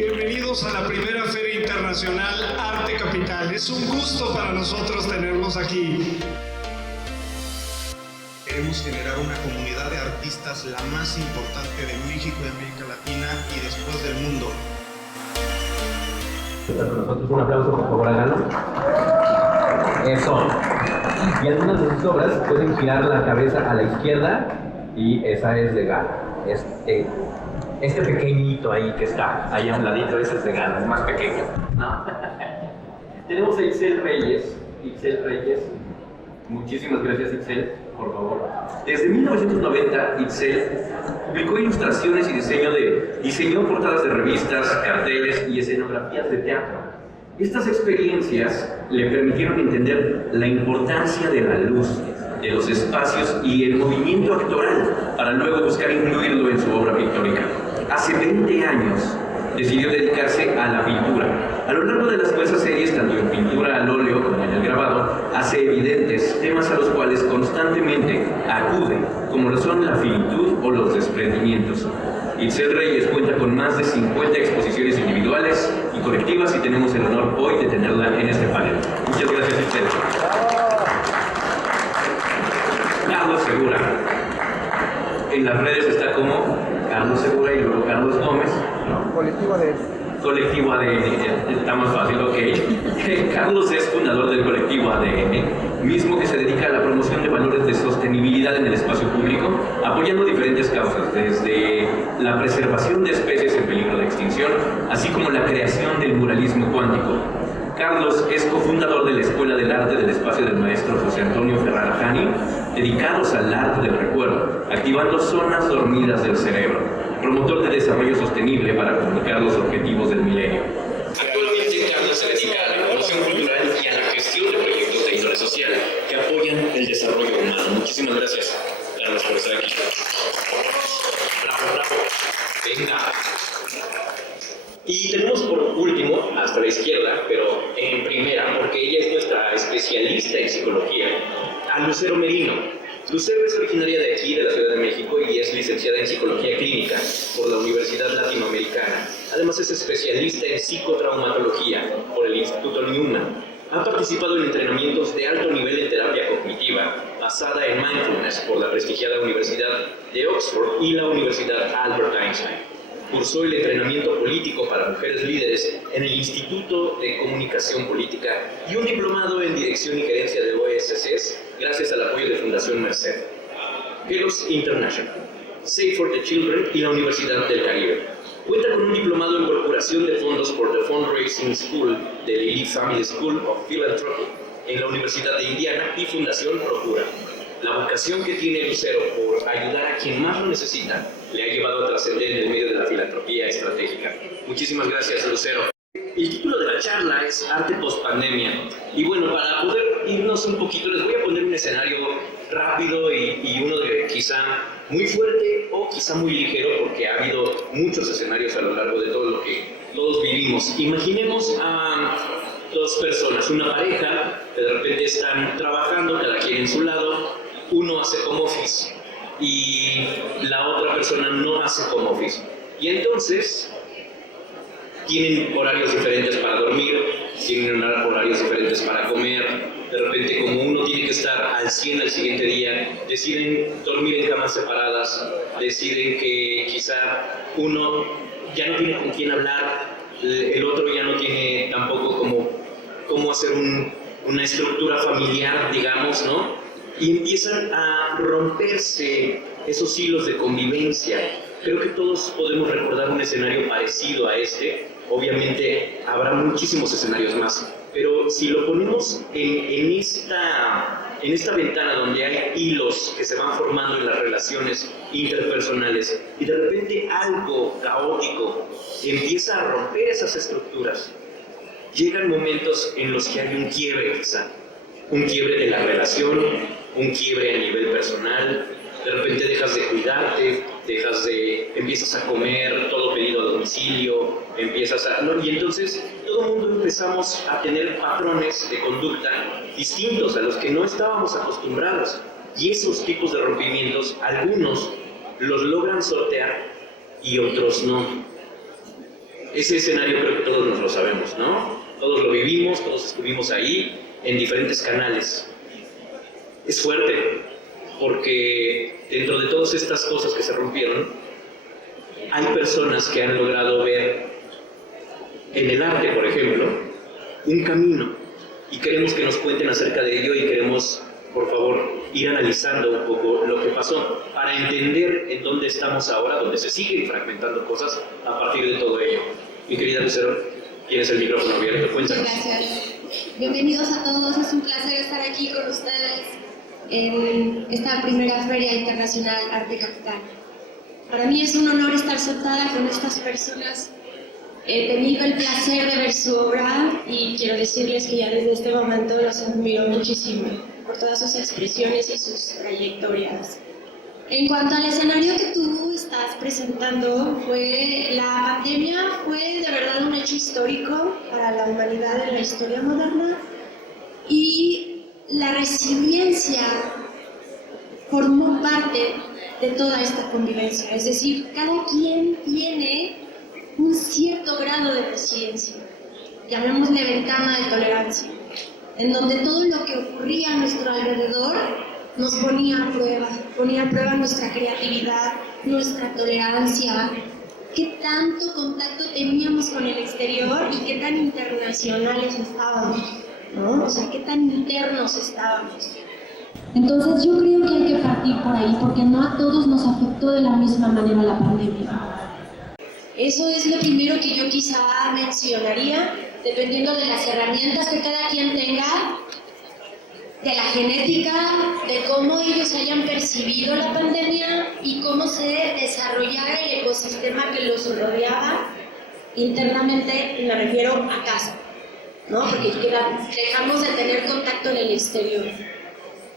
Bienvenidos a la primera Feria Internacional Arte Capital. Es un gusto para nosotros tenerlos aquí. Queremos generar una comunidad de artistas la más importante de México y América Latina y después del mundo. Con nosotros un aplauso por favor, háganlo. Eso. Y algunas de sus obras pueden girar la cabeza a la izquierda y esa es de Galo. Este pequeñito ahí que está ahí a un ladito, ese es de Galo, es más pequeño, ¿no? Tenemos a Itzel Reyes. Muchísimas gracias, Itzel, por favor. Desde 1990, Itzel publicó ilustraciones y diseñó portadas de revistas, carteles y escenografías de teatro. Estas experiencias le permitieron entender la importancia de la luz, de los espacios y el movimiento actoral para luego buscar incluirlo en su obra pictórica. Hace 20 años decidió dedicarse a la pintura. A lo largo de las diversas series, tanto en pintura al óleo como en el grabado, hace evidentes temas a los cuales constantemente acude, como lo son la finitud o los desprendimientos. Itzel Reyes cuenta con más de 50 exposiciones individuales y colectivas y tenemos el honor hoy de tenerla en este panel. Muchas gracias, Itzel. Carlos Segura. En las redes está como Carlos Segura y luego Carlos Gómez, ¿no? Colectivo ADN, está más fácil, ok. Carlos es fundador del colectivo ADN, mismo que se dedica a la promoción de valores de sostenibilidad en el espacio público, apoyando diferentes causas, desde la preservación de especies en peligro de extinción, así como la creación del muralismo cuántico. Carlos es cofundador de la Escuela del Arte del Espacio del Maestro José Antonio Ferrara Jani, dedicados al arte del recuerdo, activando zonas dormidas del cerebro, promotor de desarrollo sostenible para comunicar los objetivos del milenio. Actualmente, Carlos se dedica a la promoción cultural y a la gestión de proyectos de índole social que apoyan el desarrollo humano. Muchísimas gracias, Carlos, por estar aquí. Bravo, bravo. Venga. Y tenemos por último, hasta la izquierda, pero en primera, porque ella es nuestra especialista en psicología, a Lucero Merino. Lucero es originaria de aquí, de la Ciudad de México, y es licenciada en Psicología Clínica por la Universidad Latinoamericana. Además es especialista en psicotraumatología por el Instituto Newman. Ha participado en entrenamientos de alto nivel en terapia cognitiva, basada en mindfulness por la prestigiada Universidad de Oxford y la Universidad Albert Einstein. Cursó el entrenamiento político para mujeres líderes en el Instituto de Comunicación Política y un diplomado en Dirección y Gerencia de OSCs gracias al apoyo de Fundación Merced, Fellows International, Save for the Children y la Universidad del Caribe. Cuenta con un diplomado en Procuración de Fondos por the Fundraising School de la Elite Family School of Philanthropy en la Universidad de Indiana y Fundación Procura. La vocación que tiene Lucero por ayudar a quien más lo necesita le ha llevado a trascender en el medio de la filantropía estratégica. Muchísimas gracias, Lucero. El título de la charla es Arte Postpandemia. Y bueno, para poder irnos un poquito, les voy a poner un escenario rápido y uno de quizá muy fuerte o quizá muy ligero, porque ha habido muchos escenarios a lo largo de todo lo que todos vivimos. Imaginemos a dos personas, una pareja, que de repente están trabajando, cada quien en su lado. Uno hace home office y la otra persona no hace home office. Y entonces tienen horarios diferentes para dormir, tienen horarios diferentes para comer. De repente, como uno tiene que estar al 100 al siguiente día, deciden dormir en camas separadas, deciden que quizá uno ya no tiene con quién hablar, el otro ya no tiene tampoco cómo hacer una estructura familiar, digamos, ¿no? Y empiezan a romperse esos hilos de convivencia. Creo que todos podemos recordar un escenario parecido a este. Obviamente habrá muchísimos escenarios más, pero si lo ponemos en esta ventana donde hay hilos que se van formando en las relaciones interpersonales y de repente algo caótico empieza a romper esas estructuras, llegan momentos en los que hay un quiebre quizá, un quiebre de la relación, un quiebre a nivel personal. De repente dejas de cuidarte, empiezas a comer todo pedido a domicilio, y entonces todo el mundo empezamos a tener patrones de conducta distintos a los que no estábamos acostumbrados. Y esos tipos de rompimientos, algunos los logran sortear y otros no. Ese escenario creo que todos nos lo sabemos, ¿no? Todos lo vivimos, todos estuvimos ahí, en diferentes canales. Es fuerte, porque dentro de todas estas cosas que se rompieron, hay personas que han logrado ver en el arte, por ejemplo, un camino, y queremos que nos cuenten acerca de ello y queremos, por favor, ir analizando un poco lo que pasó para entender en dónde estamos ahora, donde se siguen fragmentando cosas a partir de todo ello. Mi querida Lucero, tienes el micrófono abierto, cuéntanos. Gracias. Bienvenidos a todos, es un placer estar aquí con ustedes en esta primera Feria Internacional Arte Capital. Para mí es un honor estar sentada con estas personas. He tenido el placer de ver su obra y quiero decirles que ya desde este momento los admiro muchísimo por todas sus expresiones y sus trayectorias. En cuanto al escenario que tú estás presentando, la pandemia fue de verdad un hecho histórico para la humanidad en la historia moderna, y la resiliencia formó parte de toda esta convivencia. Es decir, cada quien tiene un cierto grado de resiliencia, llamémosle ventana de tolerancia, en donde todo lo que ocurría a nuestro alrededor nos ponía a prueba nuestra creatividad, nuestra tolerancia, qué tanto contacto teníamos con el exterior y qué tan internacionales estábamos, ¿no? O sea, qué tan internos estábamos. Entonces yo creo que hay que partir por ahí, porque no a todos nos afectó de la misma manera la pandemia. Eso es lo primero que yo quizá mencionaría, dependiendo de las herramientas que cada quien tenga, de la genética, de cómo ellos hayan percibido la pandemia y cómo se desarrollara el ecosistema que los rodeaba internamente, me refiero a casa, ¿no? Porque dejamos de tener contacto en el exterior.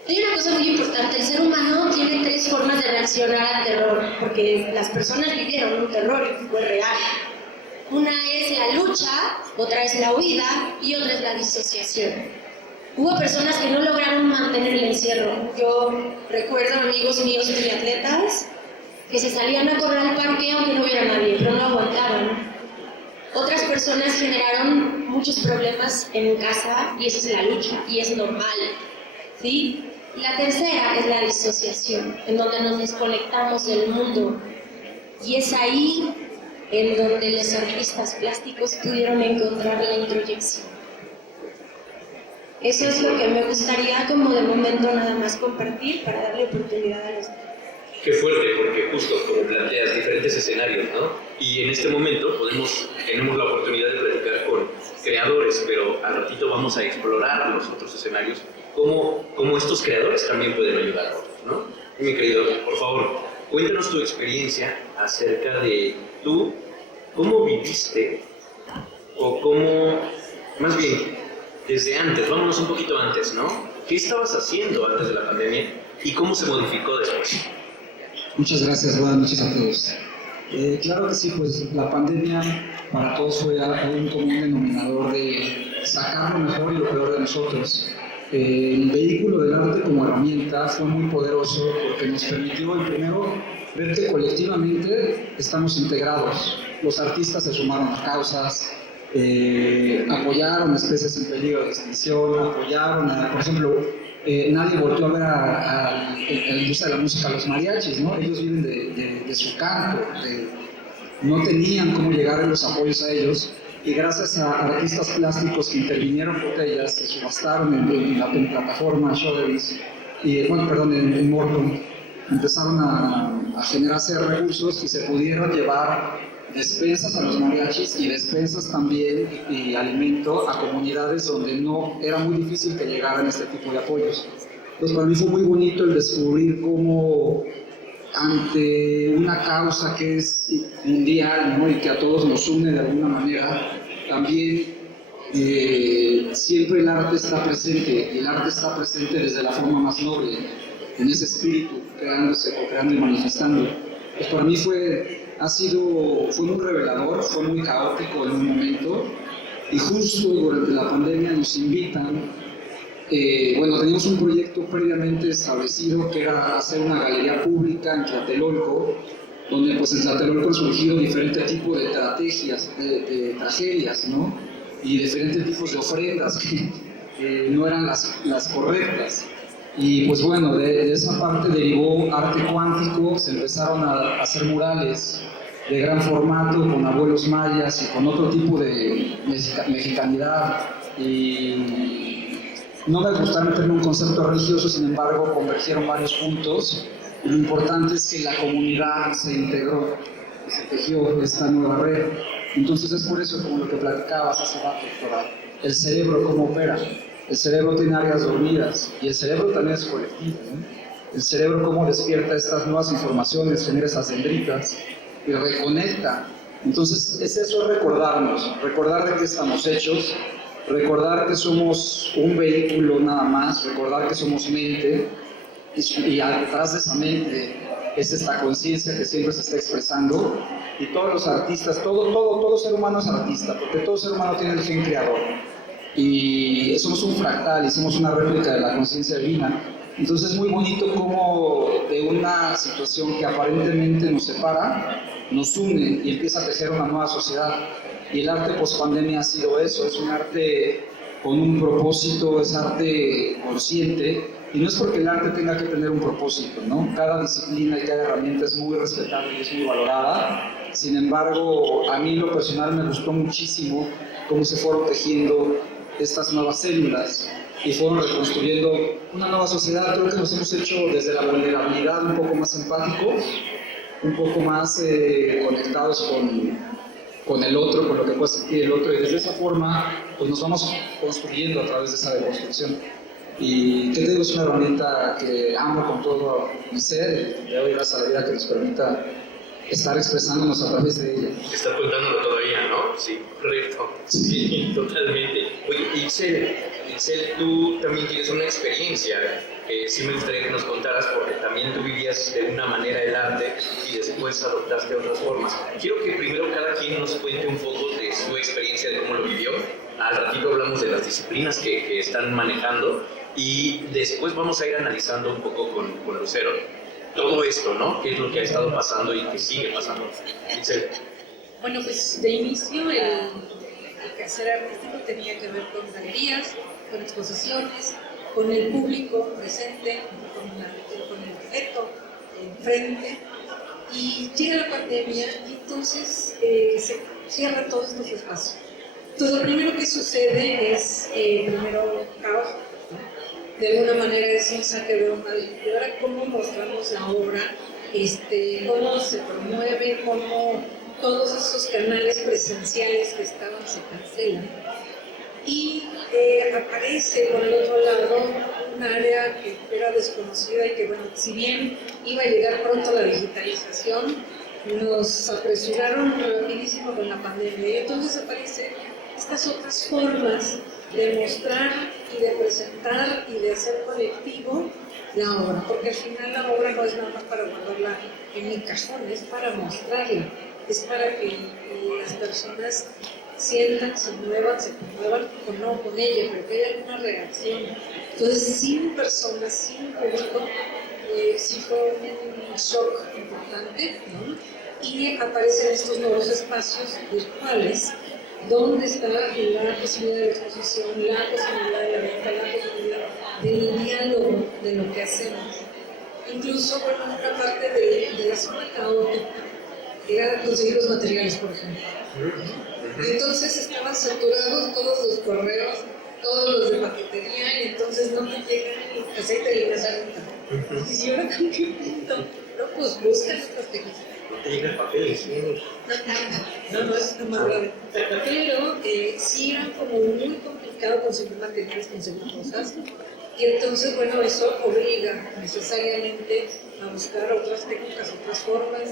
Hay una cosa muy importante, el ser humano tiene 3 formas de reaccionar al terror, porque las personas vivieron un terror y fue real. Una es la lucha, otra es la huida y otra es la disociación. Hubo personas que no lograron mantener el encierro. Yo recuerdo amigos míos triatletas que se salían a correr al parque aunque no hubiera nadie, pero no aguantaron. Otras personas generaron muchos problemas en casa y esa es la lucha y es normal, ¿sí? La tercera es la disociación, en donde nos desconectamos del mundo, y es ahí en donde los artistas plásticos pudieron encontrar la introyección. Eso es lo que me gustaría como de momento nada más compartir para darle oportunidad a los demás. Qué fuerte, porque justo como planteas diferentes escenarios, ¿no? Y en este momento tenemos la oportunidad de platicar con creadores, pero al ratito vamos a explorar los otros escenarios, cómo estos creadores también pueden ayudar a otros, ¿no? Y mi querido, por favor, cuéntanos tu experiencia acerca de tú, cómo viviste, o cómo, más bien, desde antes, vámonos un poquito antes, ¿no? ¿Qué estabas haciendo antes de la pandemia y cómo se modificó después? Muchas gracias, buenas noches a todos. Claro que sí, pues la pandemia para todos fue un común denominador de sacar lo mejor y lo peor de nosotros. El vehículo del arte como herramienta fue muy poderoso porque nos permitió, primero, ver que colectivamente estamos integrados. Los artistas se sumaron a causas, apoyaron especies en peligro de extinción, apoyaron por ejemplo, nadie volvió a ver a la industria de la música, a los mariachis, ¿no? Ellos viven de su canto, no tenían cómo llegar los apoyos a ellos, y gracias a artistas plásticos que intervinieron botellas, se subastaron en la plataforma Sotheby's, en Morton, empezaron a generarse recursos y se pudieron llevar despensas a los mariachis y despensas también y alimento a comunidades donde no era muy difícil que llegaran este tipo de apoyos. Entonces para mí fue muy bonito el descubrir cómo ante una causa que es mundial, ¿no? Y que a todos nos une de alguna manera, también siempre el arte está presente, y el arte está presente desde la forma más noble, en ese espíritu, creándose, co-creando y manifestando. Pues para mí fue muy revelador, fue muy caótico en un momento, y justo durante la pandemia nos invitan, teníamos un proyecto previamente establecido que era hacer una galería pública en Tlatelolco, donde pues en Tlatelolco han surgido diferentes tipos de estrategias, de tragedias, ¿no? Y diferentes tipos de ofrendas que no eran las correctas. Y pues bueno, de esa parte derivó arte cuántico, se empezaron a hacer murales de gran formato, con abuelos mayas y con otro tipo de mexicanidad. Y no me gusta meterme en un concepto religioso, sin embargo, convergieron varios puntos. Y lo importante es que la comunidad se integró, se tejió esta nueva red. Entonces es por eso, como lo que platicabas hace rato, doctora, el cerebro cómo opera. El cerebro tiene áreas dormidas y el cerebro también es colectivo, ¿no? El cerebro cómo despierta estas nuevas informaciones, genera esas dendritas y reconecta. Entonces es eso, es recordarnos, recordar de qué estamos hechos, recordar que somos un vehículo nada más, recordar que somos mente y detrás de esa mente es esta conciencia que siempre se está expresando. Y todos los artistas, todo ser humano es artista, porque todo ser humano tiene el gen creador. Y somos un fractal y somos una réplica de la conciencia divina. Entonces es muy bonito cómo de una situación que aparentemente nos separa, nos une y empieza a tejer una nueva sociedad. Y el arte post-pandemia ha sido eso, es un arte con un propósito, es arte consciente. Y no es porque el arte tenga que tener un propósito, ¿no? Cada disciplina y cada herramienta es muy respetable y es muy valorada. Sin embargo, a mí en lo personal me gustó muchísimo cómo se fueron tejiendo estas nuevas células y fueron reconstruyendo una nueva sociedad. Creo que nos hemos hecho desde la vulnerabilidad un poco más empáticos, un poco más conectados con el otro, con lo que puede sentir el otro, y desde esa forma pues nos vamos construyendo a través de esa deconstrucción. Y que te digo, es una herramienta que amo con todo mi ser y le doy gracias a la vida que nos permita estar expresándonos a través de ella. Está contándolo todavía, ¿no? Sí, correcto. Sí, totalmente. Oye, Itzel, tú también tienes una experiencia que sí me gustaría que nos contaras, porque también tú vivías de una manera el arte y después adoptaste otras formas. Quiero que primero cada quien nos cuente un poco de su experiencia, de cómo lo vivió. Al ratito hablamos de las disciplinas que están manejando y después vamos a ir analizando un poco con Lucero todo esto, ¿no? ¿Qué es lo que ha estado pasando y que sigue pasando? Itzel. Bueno, pues de inicio el quehacer artístico tenía que ver con galerías, con exposiciones, con el público presente, con el objeto enfrente. Y llega la pandemia y entonces se cierran todos estos espacios. Entonces lo primero que sucede es, primero, caos. De alguna manera es un saque de onda de ahora cómo mostramos la obra, cómo se promueve, cómo todos esos canales presenciales que estaban se cancelan. Y aparece por el otro lado un área que era desconocida y que, bueno, si bien iba a llegar pronto la digitalización, nos apresuraron rapidísimo con la pandemia. Y entonces aparecen estas otras formas de mostrar y de presentar y de hacer colectivo la obra, porque al final la obra no es nada más para guardarla en mi cajón, es para mostrarla, es para que las personas sientan, se muevan, se conmuevan o no con ella, pero que haya una reacción. Entonces, sin personas, sin público, sí fue un shock importante, ¿no? Y aparecen estos nuevos espacios virtuales donde está la posibilidad de la exposición, la posibilidad de la venta, la posibilidad del diálogo de lo que hacemos. Incluso, bueno, una parte de la zona caótica era conseguir los materiales, por ejemplo. Entonces estaban saturados todos los correos, todos los de paquetería, y entonces no me llega el aceite de linazarita. Y ahora con qué punto, no, pues buscan estas técnicas. Te llega el papel higiénico. No, es más grave. Pero sí era como muy complicado conseguir materiales, conseguir cosas. Y entonces, bueno, eso obliga necesariamente a buscar otras técnicas, otras formas,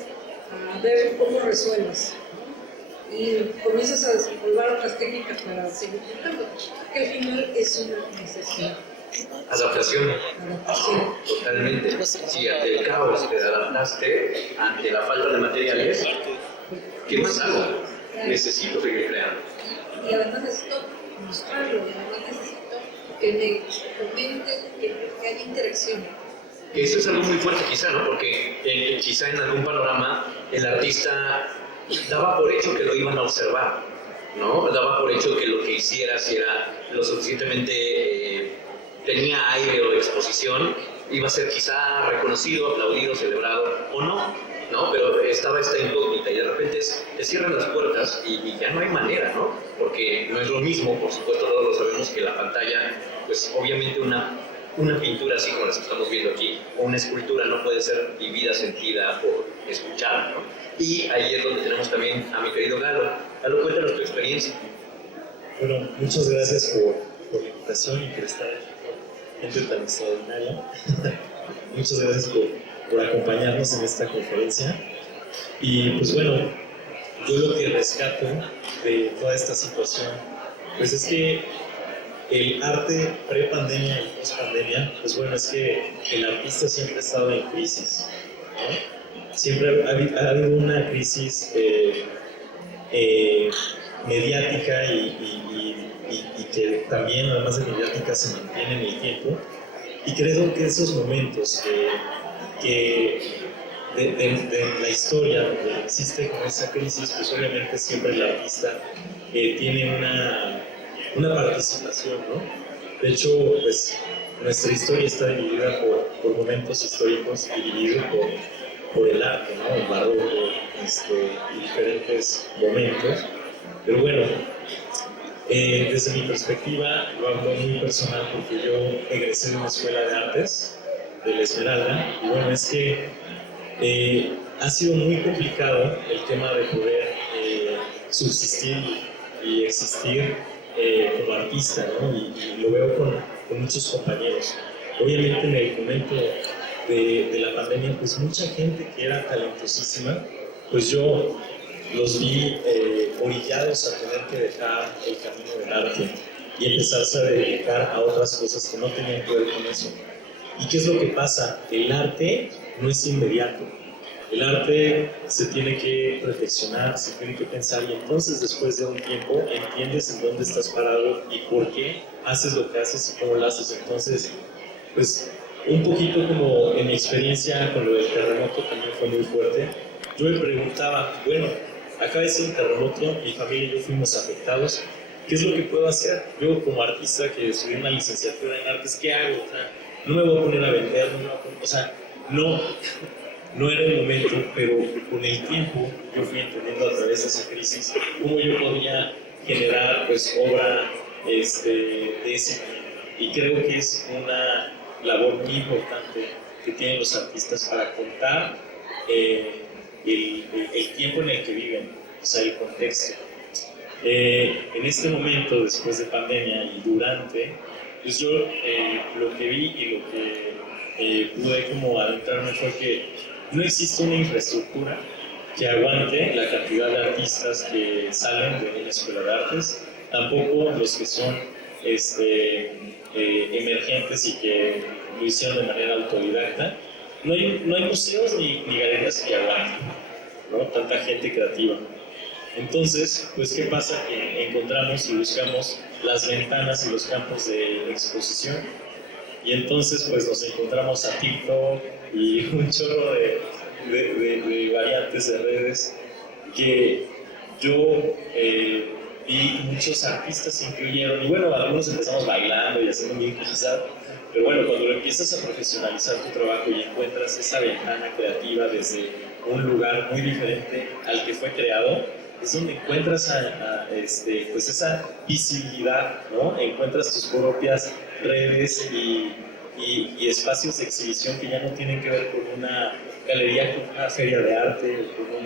a ver cómo resuelves. Y comienzas a desempolvar otras técnicas para seguir pintando, que al final es una necesidad. Adaptación. Totalmente. Si ante el caos te adaptaste, ante la falta de materiales, ¿qué más hago? Necesito seguir creando. Y además necesito mostrarlo, y además necesito que me comenten, que haya interacción. Que eso es algo muy fuerte quizá, ¿no? Porque quizá en algún panorama el artista daba por hecho que lo iban a observar, ¿no? Daba por hecho que lo que hiciera, si era lo suficientemente, tenía aire o exposición, iba a ser quizá reconocido, aplaudido, celebrado, o no, ¿no? Pero estaba esta incógnita y de repente te cierran las puertas y ya no hay manera, ¿no? Porque no es lo mismo, por supuesto todos lo sabemos, que la pantalla, pues obviamente una pintura así como las que estamos viendo aquí, o una escultura no puede ser vivida, sentida o escuchada, ¿no? Y ahí es donde tenemos también a mi querido Galo. Galo, cuéntanos tu experiencia. Bueno, muchas gracias por la invitación y por estar aquí con gente tan extraordinaria. Muchas gracias por acompañarnos en esta conferencia. Y pues bueno, yo lo que rescato de toda esta situación, pues es que el arte pre-pandemia y post-pandemia, pues bueno, es que el artista siempre ha estado en crisis, ¿no? Siempre ha habido una crisis mediática y que también, además de mediática, se mantiene en el tiempo. Y creo que esos momentos de la historia donde existe como esa crisis, pues obviamente siempre el artista tiene una participación, ¿no? De hecho, pues nuestra historia está dividida por momentos históricos y dividido por el arte, ¿no? El barroco, y diferentes momentos. Pero bueno, desde mi perspectiva, lo hablo muy personal porque yo egresé de una escuela de artes, de la Esmeralda, y bueno, es que ha sido muy complicado el tema de poder subsistir y existir como artista, ¿no? Y lo veo con muchos compañeros. Obviamente en el momento de la pandemia, pues mucha gente que era talentosísima, pues yo los vi orillados a tener que dejar el camino del arte y empezarse a dedicar a otras cosas que no tenían que ver con eso. ¿Y qué es lo que pasa? El arte no es inmediato. El arte se tiene que reflexionar, se tiene que pensar y entonces después de un tiempo entiendes en dónde estás parado y por qué haces lo que haces y cómo lo haces. Entonces, pues un poquito como en mi experiencia con lo del terremoto también fue muy fuerte. Yo me preguntaba, bueno, acaba de ser un terremoto, mi familia y yo fuimos afectados, ¿qué es lo que puedo hacer? Yo como artista que estudié una licenciatura en artes, ¿qué hago? O sea, no me voy a poner a vender, no me voy a poner, o sea, no era el momento, pero con el tiempo yo fui entendiendo a través de esa crisis cómo yo podía generar pues obra de ese tipo. Y creo que es una labor muy importante que tienen los artistas para contar el tiempo en el que viven, o sea, el contexto. En este momento, después de pandemia y durante, pues yo lo que vi y lo que pude como adentrarme fue que no existe una infraestructura que aguante la cantidad de artistas que salen de una escuela de artes, tampoco los que son emergentes y que lo hicieron de manera autodidacta. No hay museos ni galerías que aguanten, ¿no? Tanta gente creativa. Entonces, pues, ¿qué pasa? Que encontramos y buscamos las ventanas y los campos de exposición y entonces, pues, nos encontramos a TikTok y un chorro de variantes de redes que yo vi muchos artistas incluyeron, y bueno, algunos empezamos bailando y haciendo mil cosas, pero bueno, cuando lo empiezas a profesionalizar tu trabajo y encuentras esa ventana creativa desde un lugar muy diferente al que fue creado, es donde encuentras pues esa visibilidad, ¿no? Encuentras tus propias redes y espacios de exhibición que ya no tienen que ver con una galería, con una feria de arte, con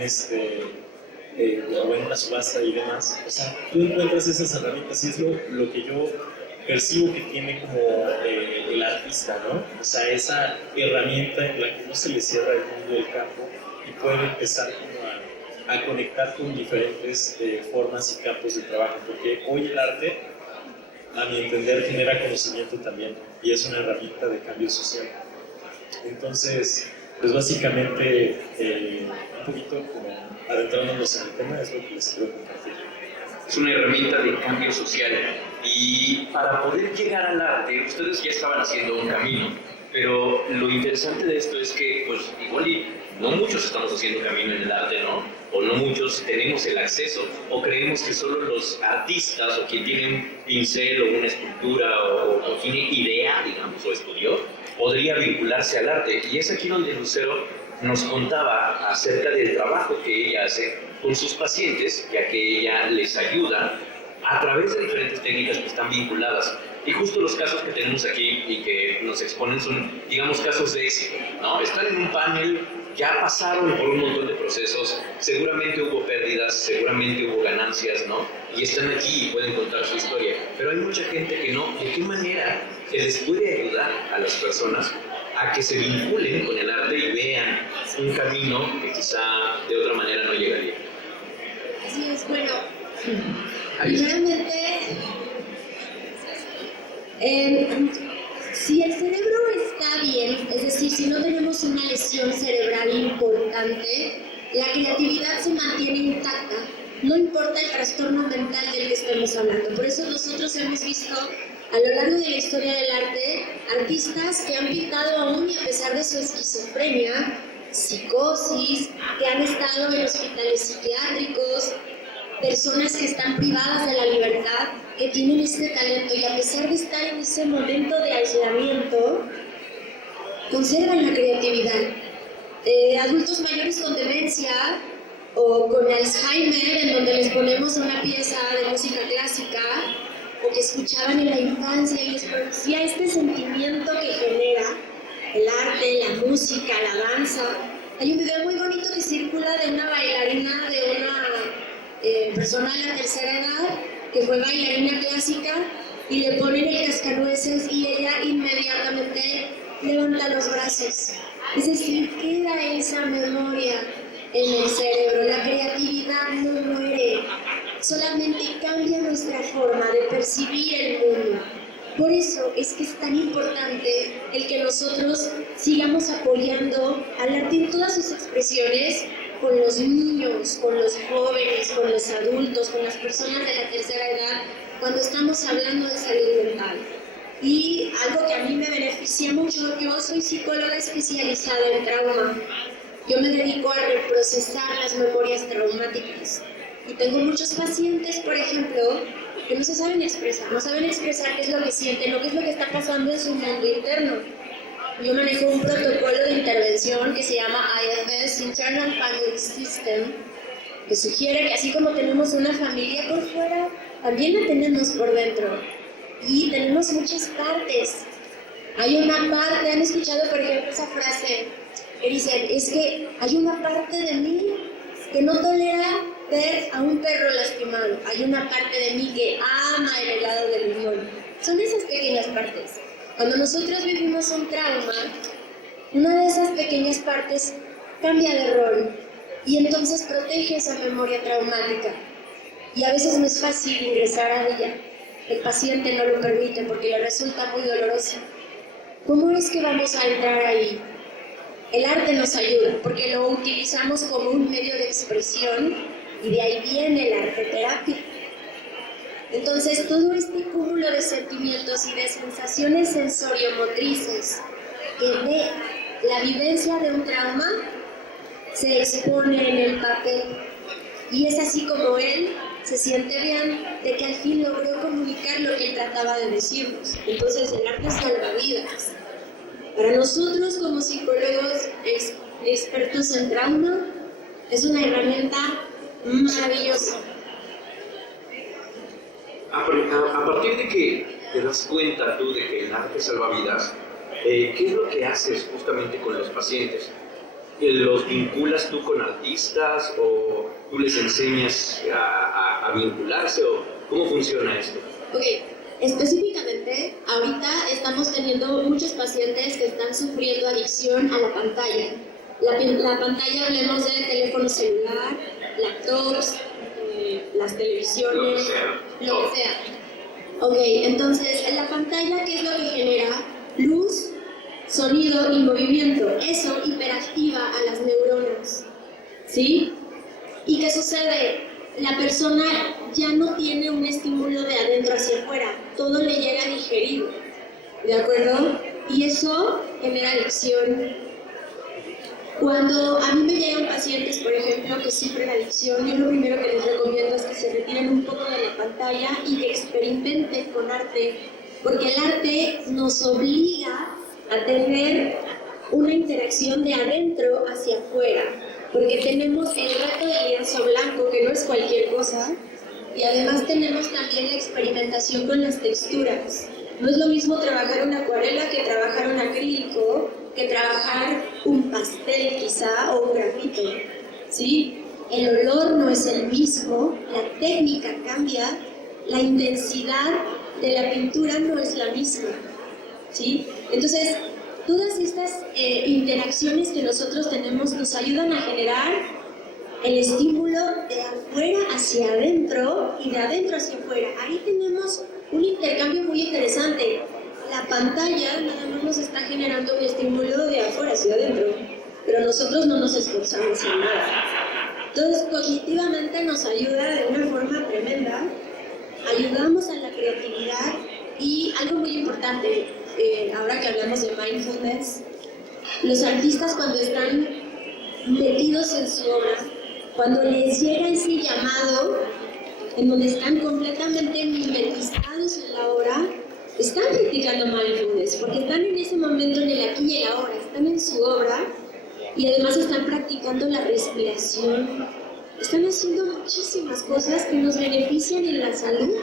o en una subasta y demás. O sea, tú encuentras esas herramientas y es lo que yo percibo que tiene como el artista, ¿no? O sea, esa herramienta en la que no se le cierra el mundo del campo y puede empezar como a conectar con diferentes formas y campos de trabajo, porque hoy el arte, a mi entender, genera conocimiento también y es una herramienta de cambio social. Entonces, pues básicamente, un poquito como adentrándonos en el tema, es lo que les quiero compartir. Es una herramienta de cambio social y para poder llegar al arte, ustedes ya estaban haciendo un camino. Pero lo interesante de esto es que, pues, igual y no muchos estamos haciendo camino en el arte, ¿no? O no muchos tenemos el acceso, o creemos que solo los artistas, o quien tiene un pincel, o una escultura, o tiene idea, digamos, o estudió, podría vincularse al arte. Y es aquí donde Lucero nos contaba acerca del trabajo que ella hace con sus pacientes, ya que ella les ayuda a través de diferentes técnicas que están vinculadas. Y justo los casos que tenemos aquí y que nos exponen son, digamos, casos de éxito, ¿no? Están en un panel, ya pasaron por un montón de procesos, seguramente hubo pérdidas, seguramente hubo ganancias, ¿no? Y están aquí y pueden contar su historia. Pero hay mucha gente que no. ¿De qué manera se les puede ayudar a las personas a que se vinculen con el arte y vean un camino que quizá de otra manera no llegaría? Así es, bueno, primeramente, si el cerebro está bien, es decir, si no tenemos una lesión cerebral importante, la creatividad se mantiene intacta, no importa el trastorno mental del que estemos hablando. Por eso nosotros hemos visto a lo largo de la historia del arte artistas que han pintado aún y a pesar de su esquizofrenia, psicosis, que han estado en hospitales psiquiátricos, personas que están privadas de la libertad, que tienen este talento y a pesar de estar en ese momento de aislamiento, conservan la creatividad. Adultos mayores con demencia o con Alzheimer, en donde les ponemos una pieza de música clásica o que escuchaban en la infancia y les producía este sentimiento que genera el arte, la música, la danza. Hay un video muy bonito que circula de una bailarina, de una persona de la tercera edad que fue bailarina clásica y le ponen el cascanueces y ella inmediatamente levanta los brazos. Es decir, queda esa memoria en el cerebro. La creatividad no muere, solamente cambia nuestra forma de percibir el mundo. Por eso es que es tan importante el que nosotros sigamos apoyando al arte en todas sus expresiones, con los niños, con los jóvenes, con los adultos, con las personas de la tercera edad, cuando estamos hablando de salud mental. Y algo que a mí me beneficia mucho, yo soy psicóloga especializada en trauma. Yo me dedico a reprocesar las memorias traumáticas. Y tengo muchos pacientes, por ejemplo, que no se saben expresar, no saben expresar qué es lo que sienten o qué es lo que está pasando en su mundo interno. Yo manejo un protocolo de intervención que se llama IFS, Internal Family System, que sugiere que así como tenemos una familia por fuera, también la tenemos por dentro. Y tenemos muchas partes. Hay una parte, ¿han escuchado por ejemplo esa frase que dicen, es que hay una parte de mí que no tolera ver a un perro lastimado? Hay una parte de mí que ama el helado de limón. Son esas pequeñas partes. Cuando nosotros vivimos un trauma, una de esas pequeñas partes cambia de rol y entonces protege esa memoria traumática. Y a veces no es fácil ingresar a ella. El paciente no lo permite porque le resulta muy doloroso. ¿Cómo es que vamos a entrar ahí? El arte nos ayuda porque lo utilizamos como un medio de expresión y de ahí viene la arteterapia. Entonces, todo este cúmulo de sentimientos y de sensaciones sensoriomotrices que de la vivencia de un trauma se expone en el papel. Y es así como él se siente bien de que al fin logró comunicar lo que él trataba de decirnos. Entonces, el arte salva vidas. Para nosotros, como psicólogos expertos en trauma, es una herramienta maravillosa. A partir de que te das cuenta tú de que el arte salva vidas, ¿qué es lo que haces justamente con los pacientes? ¿Los vinculas tú con artistas o tú les enseñas a vincularse o cómo funciona esto? Ok, específicamente ahorita estamos teniendo muchos pacientes que están sufriendo adicción a la pantalla. La pantalla, hablemos de teléfono celular, laptops, las televisiones, lo que sea. Ok, entonces en la pantalla, ¿qué es lo que genera? Luz, sonido y movimiento. Eso hiperactiva a las neuronas, ¿sí? ¿Y qué sucede? La persona ya no tiene un estímulo de adentro hacia afuera, todo le llega digerido, ¿de acuerdo? y eso genera adicción. Cuando a mí me llegan pacientes, por ejemplo, que sufren adicción, yo lo primero que les recomiendo es que se retiren un poco de la pantalla y que experimenten con arte, porque el arte nos obliga a tener una interacción de adentro hacia afuera, porque tenemos el reto del lienzo blanco, que no es cualquier cosa, y además tenemos también la experimentación con las texturas. No es lo mismo trabajar una acuarela que trabajar un acrílico, que trabajar un pastel quizá o un grafito, ¿sí? El olor no es el mismo, la técnica cambia, la intensidad de la pintura no es la misma, ¿sí? Entonces, todas estas interacciones que nosotros tenemos nos ayudan a generar el estímulo de afuera hacia adentro y de adentro hacia afuera. Ahí tenemos un intercambio muy interesante. La pantalla nada más nos está generando un estímulo de afuera hacia adentro, pero nosotros no nos esforzamos en nada. Entonces, cognitivamente nos ayuda de una forma tremenda, ayudamos a la creatividad y algo muy importante, ahora que hablamos de mindfulness, los artistas cuando están metidos en su obra, cuando les llega ese llamado, en donde están completamente mimetizados en la obra, están practicando mindfulness, porque están en ese momento en el aquí y el ahora, están en su obra y además están practicando la respiración, están haciendo muchísimas cosas que nos benefician en la salud.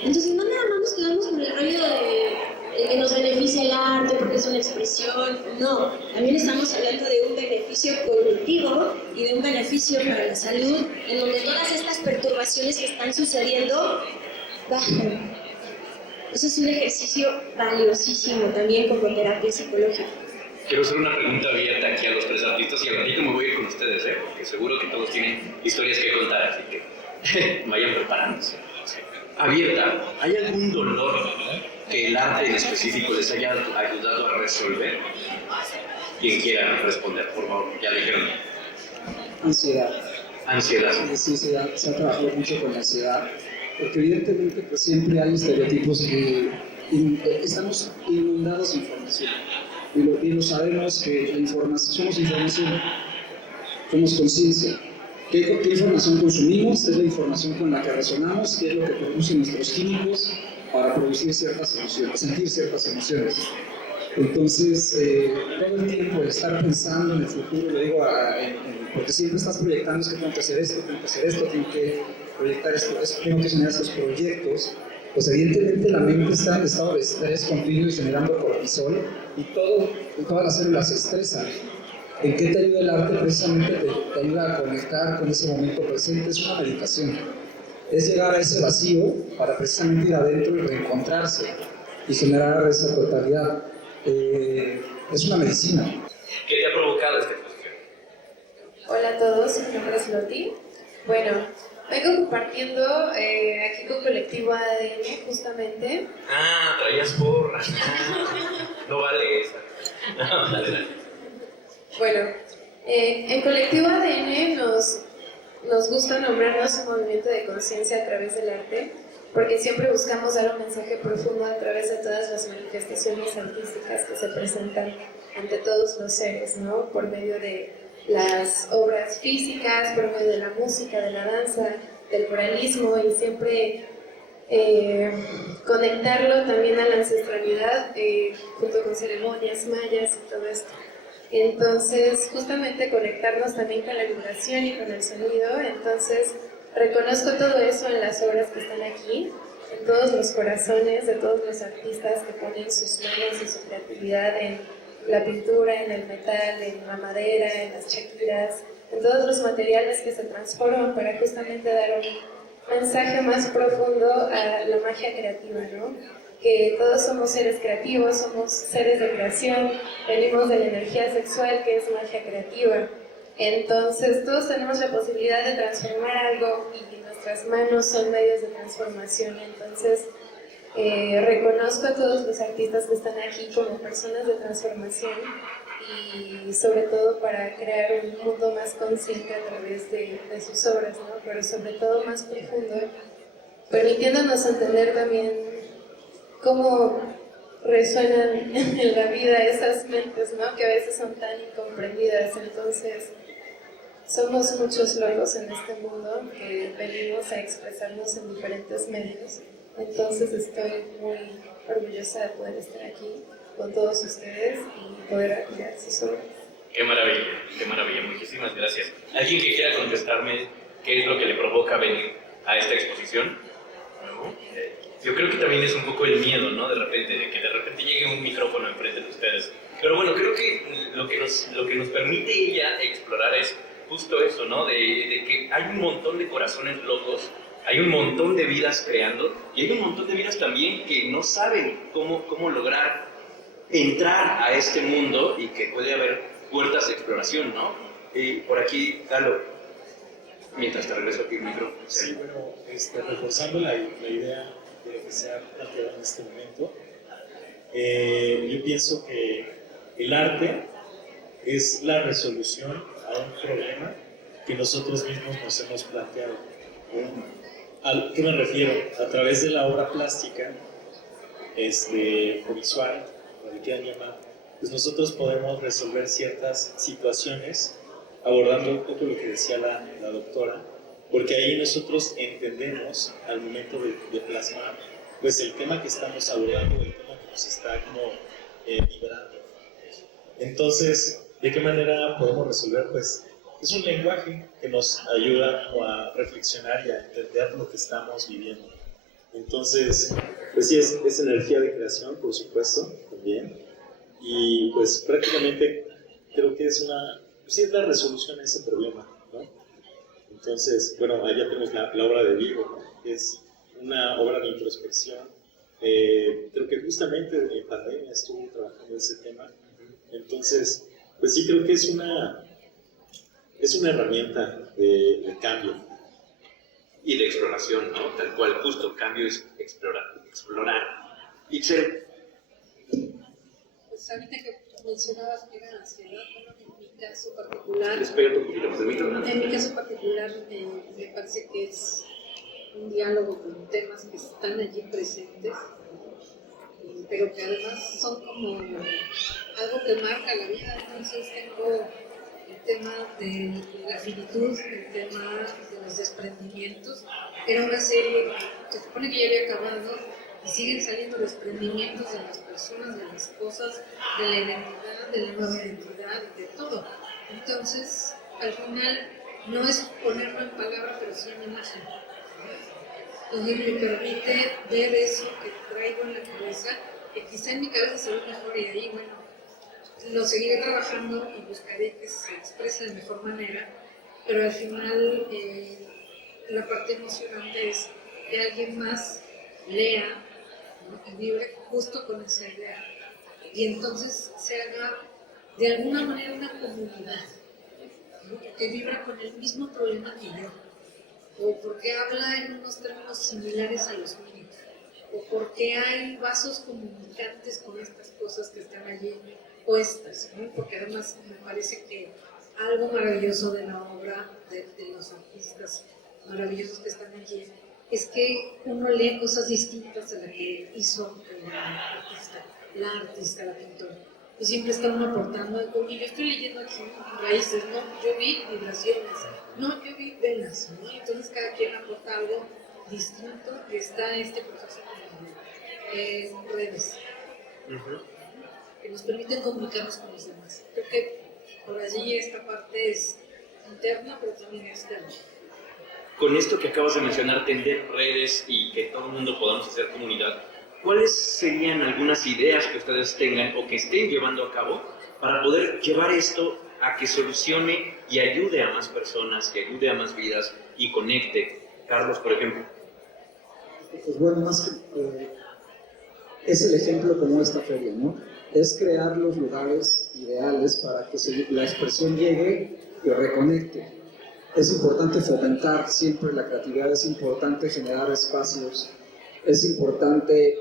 Entonces no nada más nos quedamos con el rollo de que nos beneficia el arte porque es una expresión, no, también estamos hablando de un beneficio cognitivo y de un beneficio para la salud, en donde todas estas perturbaciones que están sucediendo bajan. Eso es un ejercicio valiosísimo también como terapia psicológica. Quiero hacer una pregunta abierta aquí a los tres artistas y al ratito me voy a ir con ustedes, porque seguro que todos tienen historias que contar, así que vayan preparándose. Abierta, ¿hay algún dolor que el arte en específico les haya ayudado a resolver? Quien quiera responder, por favor, ya dijeron. Ansiedad. Ansiedad. Sí, se ha trabajado mucho con la ansiedad, porque evidentemente pues, siempre hay estereotipos que estamos inundados de información. Y lo sabemos que la información, somos información, somos conciencia. ¿Qué información consumimos? Es la información con la que resonamos, qué es lo que producen nuestros químicos para producir ciertas emociones, sentir ciertas emociones. Entonces, todo el tiempo el estar pensando en el futuro, lo digo, porque siempre estás proyectando, es que tengo que hacer esto, tengo que proyectar esto, tengo que generar estos proyectos, pues evidentemente la mente está en estado de estrés continuo y generando cortisol y todas las células se estresan. ¿En qué te ayuda el arte? Precisamente te ayuda a conectar con ese momento presente, es una meditación. Es llegar a ese vacío para precisamente ir adentro y reencontrarse y generar esa totalidad. Es una medicina. ¿Qué te ha provocado esta exposición? Hola a todos, mi nombre es Loti. Bueno, vengo compartiendo aquí con Colectivo ADN justamente. Ah, traías porras. No vale esa. No, dale. Bueno, en Colectivo ADN nos gusta nombrarnos un movimiento de conciencia a través del arte, porque siempre buscamos dar un mensaje profundo a través de todas las manifestaciones artísticas que se presentan ante todos los seres, ¿no? Por medio de las obras físicas, por medio de la música, de la danza, del coralismo y siempre conectarlo también a la ancestralidad junto con ceremonias mayas y todo esto. Entonces, justamente conectarnos también con la vibración y con el sonido. Entonces, reconozco todo eso en las obras que están aquí, en todos los corazones de todos los artistas que ponen sus manos y su creatividad en la pintura, en el metal, en la madera, en las chaquiras, en todos los materiales que se transforman para justamente dar un mensaje más profundo a la magia creativa, ¿no? Que todos somos seres creativos, somos seres de creación, venimos de la energía sexual que es magia creativa. Entonces todos tenemos la posibilidad de transformar algo y nuestras manos son medios de transformación. Entonces reconozco a todos los artistas que están aquí como personas de transformación y sobre todo para crear un mundo más consciente a través de sus obras, ¿no? Pero sobre todo más profundo, permitiéndonos entender también cómo resuenan en la vida esas mentes, ¿no? Que a veces son tan incomprendidas. Entonces, somos muchos locos en este mundo que venimos a expresarnos en diferentes medios. Entonces, estoy muy orgullosa de poder estar aquí con todos ustedes y poder apoyar sus obras. Qué maravilla, muchísimas gracias. ¿Alguien que quiera contestarme qué es lo que le provoca venir a esta exposición? Yo creo que también es un poco el miedo, ¿no? De que de repente llegue un micrófono enfrente de ustedes. Pero bueno, creo que lo que nos permite ella explorar es justo eso, ¿no? De que hay un montón de corazones locos, hay un montón de vidas creando, y hay un montón de vidas también que no saben cómo lograr entrar a este mundo y que puede haber puertas de exploración, ¿no? Por aquí, Galo, mientras te regreso aquí el micrófono. Sí, bueno, reforzando la idea de lo que se ha planteado en este momento, yo pienso que el arte es la resolución a un problema que nosotros mismos nos hemos planteado. ¿A qué me refiero? A través de la obra plástica o visual, como le quieran llamar, pues nosotros podemos resolver ciertas situaciones, abordando un poco lo que decía la doctora, porque ahí nosotros entendemos al momento de plasmar pues el tema que estamos abordando, el tema que nos está como vibrando. Entonces, ¿de qué manera podemos resolver? Pues es un lenguaje que nos ayuda como a reflexionar y a entender lo que estamos viviendo. Entonces, pues sí, es energía de creación, por supuesto, también. Y pues prácticamente creo que es la resolución a ese problema, ¿no? Entonces, bueno, allá tenemos la obra de Vigo, ¿no? Que es una obra de introspección. Creo que justamente en pandemia estuvo trabajando ese tema. Entonces, pues sí, creo que es una herramienta de cambio. Y de exploración, ¿no? Tal cual, justo, cambio es explorar. Itzel. Pues ahorita que mencionabas que era ansiedad, bueno, en mi caso particular... Espera un poquito, permítame. En mi caso particular me parece que es un diálogo con temas que están allí presentes, pero que además son como algo que marca la vida. Entonces tengo el tema de la finitud, el tema de los desprendimientos. Era una serie que se supone que ya había acabado y siguen saliendo desprendimientos de las personas, de las cosas, de la identidad, de la nueva identidad, de todo. Entonces, al final, no es ponerlo en palabra, pero sí en imagen. Entonces me permite ver eso que traigo en la cabeza, que quizá en mi cabeza se ve mejor y ahí, bueno, lo seguiré trabajando y buscaré que se exprese de mejor manera, pero al final la parte emocionante es que alguien más lea, ¿no? Y vibre justo con esa idea. Y entonces se haga de alguna manera una comunidad, ¿no? Que vibra con el mismo problema que yo, o porque habla en unos términos similares a los míos, o porque hay vasos comunicantes con estas cosas que están allí puestas, ¿no? Porque además me parece que algo maravilloso de la obra de los artistas maravillosos que están allí es que uno lee cosas distintas a la que hizo la artista, la pintora. Y siempre está uno aportando algo. Y yo estoy leyendo aquí raíces, ¿no? Yo vi vibraciones, no, yo vi velas, ¿no? Entonces cada quien aporta algo distinto y está este proceso de redes que nos permiten comunicarnos con los demás. Creo que por allí esta parte es interna, pero también externa. Con esto que acabas de mencionar, tender redes y que todo el mundo podamos hacer comunidad, ¿cuáles serían algunas ideas que ustedes tengan o que estén llevando a cabo para poder llevar esto a que solucione y ayude a más personas, que ayude a más vidas y conecte? Carlos, por ejemplo. Pues bueno, más que es el ejemplo como esta feria, ¿no? Es crear los lugares ideales para que la expresión llegue y reconecte. Es importante fomentar siempre la creatividad, es importante generar espacios, es importante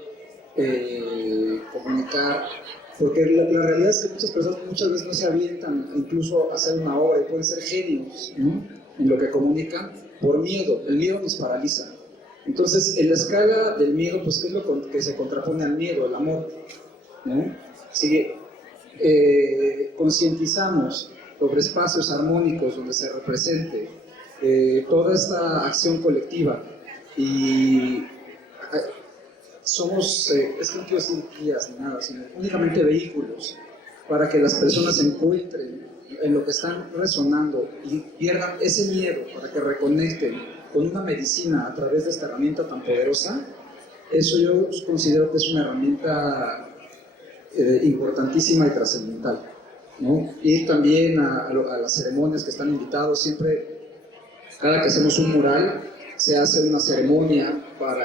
comunicar, porque la realidad es que muchas personas muchas veces no se avientan incluso a hacer una obra y pueden ser genios, ¿no? En lo que comunican por miedo. El miedo nos paraliza. Entonces, en la escala del miedo, pues ¿qué es lo que se contrapone al miedo? El amor. ¿no? Si concientizamos sobre espacios armónicos donde se represente toda esta acción colectiva y somos, es que no quiero decir guías ni nada, sino únicamente vehículos para que las personas se encuentren en lo que están resonando y pierdan ese miedo, para que reconecten con una medicina a través de esta herramienta tan poderosa. Eso yo considero que es una herramienta importantísima y trascendental, ¿no? Ir también a las ceremonias que están invitados. Siempre, cada que hacemos un mural, se hace una ceremonia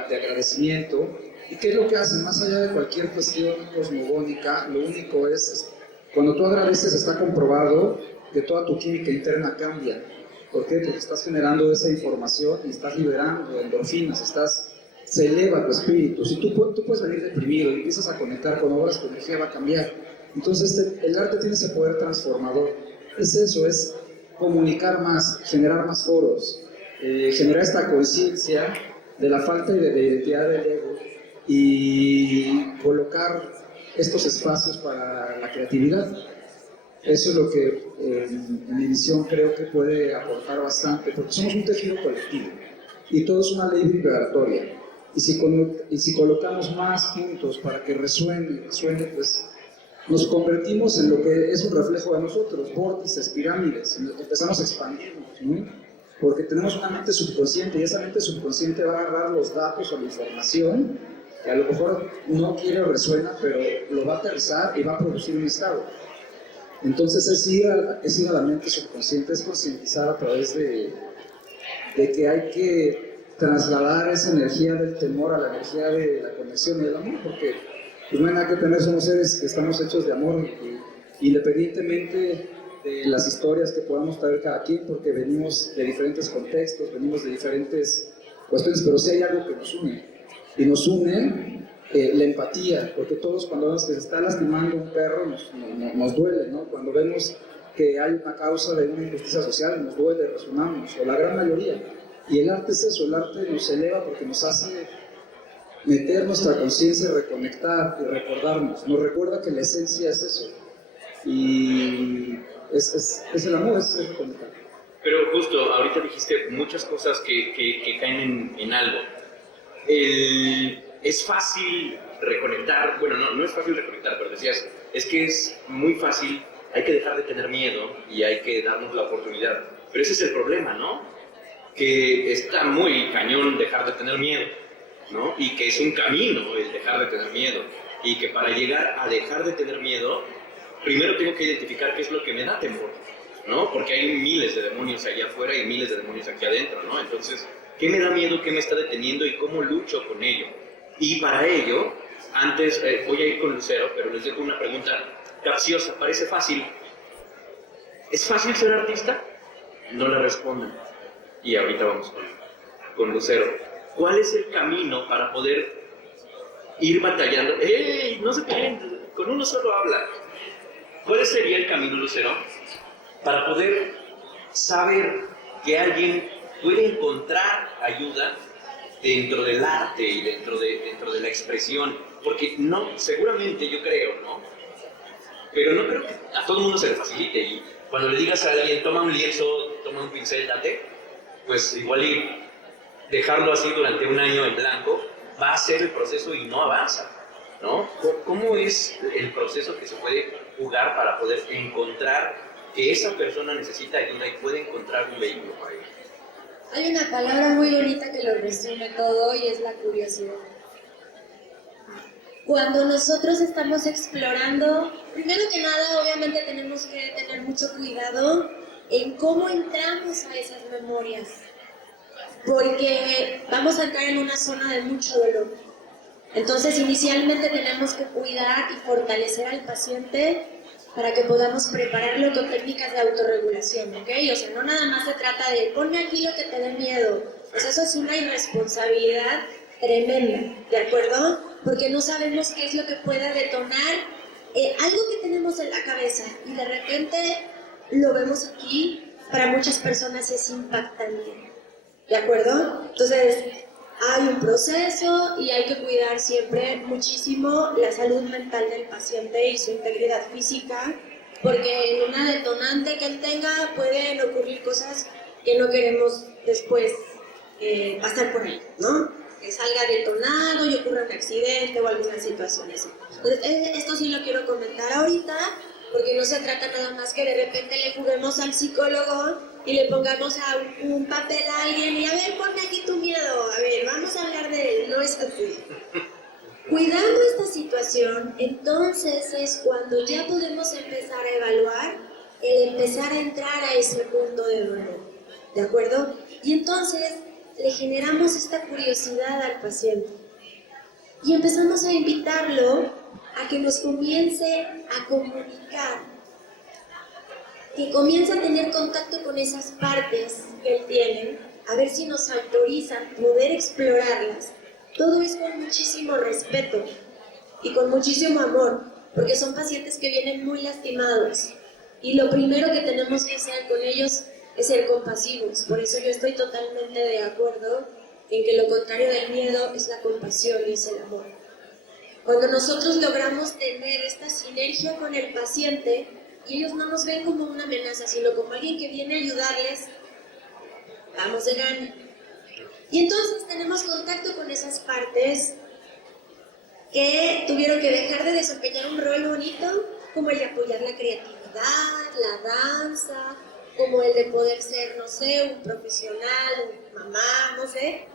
de agradecimiento. ¿Y qué es lo que hacen? Más allá de cualquier cuestión cosmogónica, lo único es, cuando tú agradeces, está comprobado que toda tu química interna cambia. ¿Por qué? Porque estás generando esa información y estás liberando endorfinas, se eleva tu espíritu. Si tú puedes venir deprimido y empiezas a conectar con obras, tu energía va a cambiar. Entonces el arte tiene ese poder transformador. Es eso, es comunicar más, generar más foros, generar esta conciencia de la falta de identidad del ego y colocar estos espacios para la creatividad. Eso es lo que en mi visión creo que puede aportar bastante, porque somos un tejido colectivo y todo es una ley vibratoria. Y si colocamos más puntos para que resuene, pues nos convertimos en lo que es un reflejo de nosotros, vórtices, pirámides, empezamos a expandirnos, ¿no? Porque tenemos una mente subconsciente y esa mente subconsciente va a agarrar los datos o la información que a lo mejor no quiere o resuena, pero lo va a aterrizar y va a producir un estado. Entonces es ir a la mente subconsciente, es concientizar a través de que hay que trasladar esa energía del temor a la energía de la conexión y del amor, porque pues, no hay nada que temer, somos seres que estamos hechos de amor, independientemente de las historias que podamos traer cada quien, porque venimos de diferentes contextos, venimos de diferentes cuestiones, pero sí hay algo que nos une, y nos une la empatía, porque todos cuando vemos que se está lastimando un perro nos duele, ¿no? Cuando vemos que hay una causa de una injusticia social, nos duele, resonamos, o la gran mayoría. Y el arte es eso, el arte nos eleva porque nos hace meter nuestra conciencia, reconectar y recordarnos. Nos recuerda que la esencia es eso. Y es el amor, es reconectar. Pero justo, ahorita dijiste muchas cosas que caen en algo. Es fácil reconectar, bueno, no es fácil reconectar, pero decías, es que es muy fácil, hay que dejar de tener miedo y hay que darnos la oportunidad. Pero ese es el problema, ¿no? Que está muy cañón dejar de tener miedo, ¿no? Y que es un camino el dejar de tener miedo. Y que para llegar a dejar de tener miedo, primero tengo que identificar qué es lo que me da temor, ¿no? Porque hay miles de demonios allá afuera y miles de demonios aquí adentro, ¿no? Entonces, ¿qué me da miedo? ¿Qué me está deteniendo? ¿Y cómo lucho con ello? Y para ello, antes voy a ir con Lucero, pero les dejo una pregunta capciosa, parece fácil. ¿Es fácil ser artista? No le respondan. Y ahorita vamos con Lucero. ¿Cuál es el camino para poder ir batallando? ¡Ey! No se peleen, con uno solo habla. ¿Cuál sería el camino, Lucero, para poder saber que alguien puede encontrar ayuda dentro del arte y dentro de la expresión? Porque no, seguramente yo creo, ¿no? Pero no creo que a todo el mundo se le facilite. Y cuando le digas a alguien, toma un lienzo, toma un pincel, date, pues igual y dejarlo así durante un año en blanco va a ser el proceso y no avanza, ¿no? ¿Cómo es el proceso que se puede jugar para poder encontrar que esa persona necesita ayuda y puede encontrar un vehículo para ello? Hay una palabra muy bonita que lo resume todo y es la curiosidad. Cuando nosotros estamos explorando, primero que nada, obviamente tenemos que tener mucho cuidado en cómo entramos a esas memorias, porque vamos a entrar en una zona de mucho dolor. Entonces, inicialmente tenemos que cuidar y fortalecer al paciente para que podamos prepararlo con técnicas de autorregulación, ¿ok? O sea, no nada más se trata de ponme aquí lo que te dé miedo. Pues eso es una irresponsabilidad tremenda, ¿de acuerdo? Porque no sabemos qué es lo que pueda detonar algo que tenemos en la cabeza y de repente lo vemos aquí, para muchas personas es impactante, ¿de acuerdo? Entonces, hay un proceso y hay que cuidar siempre muchísimo la salud mental del paciente y su integridad física, porque en una detonante que él tenga pueden ocurrir cosas que no queremos después pasar por ahí, ¿no? Que salga detonado y ocurra un accidente o alguna situación así. Entonces, esto sí lo quiero comentar ahorita, porque no se trata nada más que de repente le juguemos al psicólogo y le pongamos a un papel a alguien y a ver, ponme aquí tu miedo, a ver, vamos a hablar de él, no es así. Cuidando esta situación, entonces es cuando ya podemos empezar a evaluar el empezar a entrar a ese mundo de dolor, ¿de acuerdo? Y entonces le generamos esta curiosidad al paciente y empezamos a invitarlo a que nos comience a comunicar, que comience a tener contacto con esas partes que él tiene, a ver si nos autorizan poder explorarlas. Todo es con muchísimo respeto y con muchísimo amor, porque son pacientes que vienen muy lastimados y lo primero que tenemos que hacer con ellos es ser compasivos. Por eso yo estoy totalmente de acuerdo en que lo contrario del miedo es la compasión y es el amor. Cuando nosotros logramos tener esta sinergia con el paciente y ellos no nos ven como una amenaza, sino como alguien que viene a ayudarles, vamos de gana. Y entonces tenemos contacto con esas partes que tuvieron que dejar de desempeñar un rol bonito, como el de apoyar la creatividad, la danza, como el de poder ser, no sé, un profesional, mamá, no sé.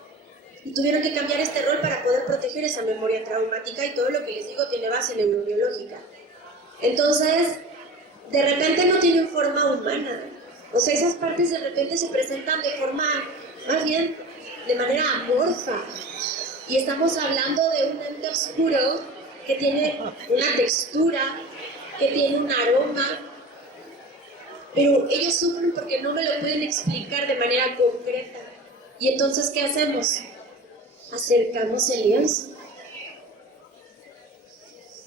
Y tuvieron que cambiar este rol para poder proteger esa memoria traumática y todo lo que les digo tiene base neurobiológica. Entonces, de repente no tienen forma humana. O sea, esas partes de repente se presentan de forma, más bien, de manera amorfa. Y estamos hablando de un ente oscuro que tiene una textura, que tiene un aroma, pero ellos sufren porque no me lo pueden explicar de manera concreta. Y entonces, ¿qué hacemos? Acercamos el lienzo.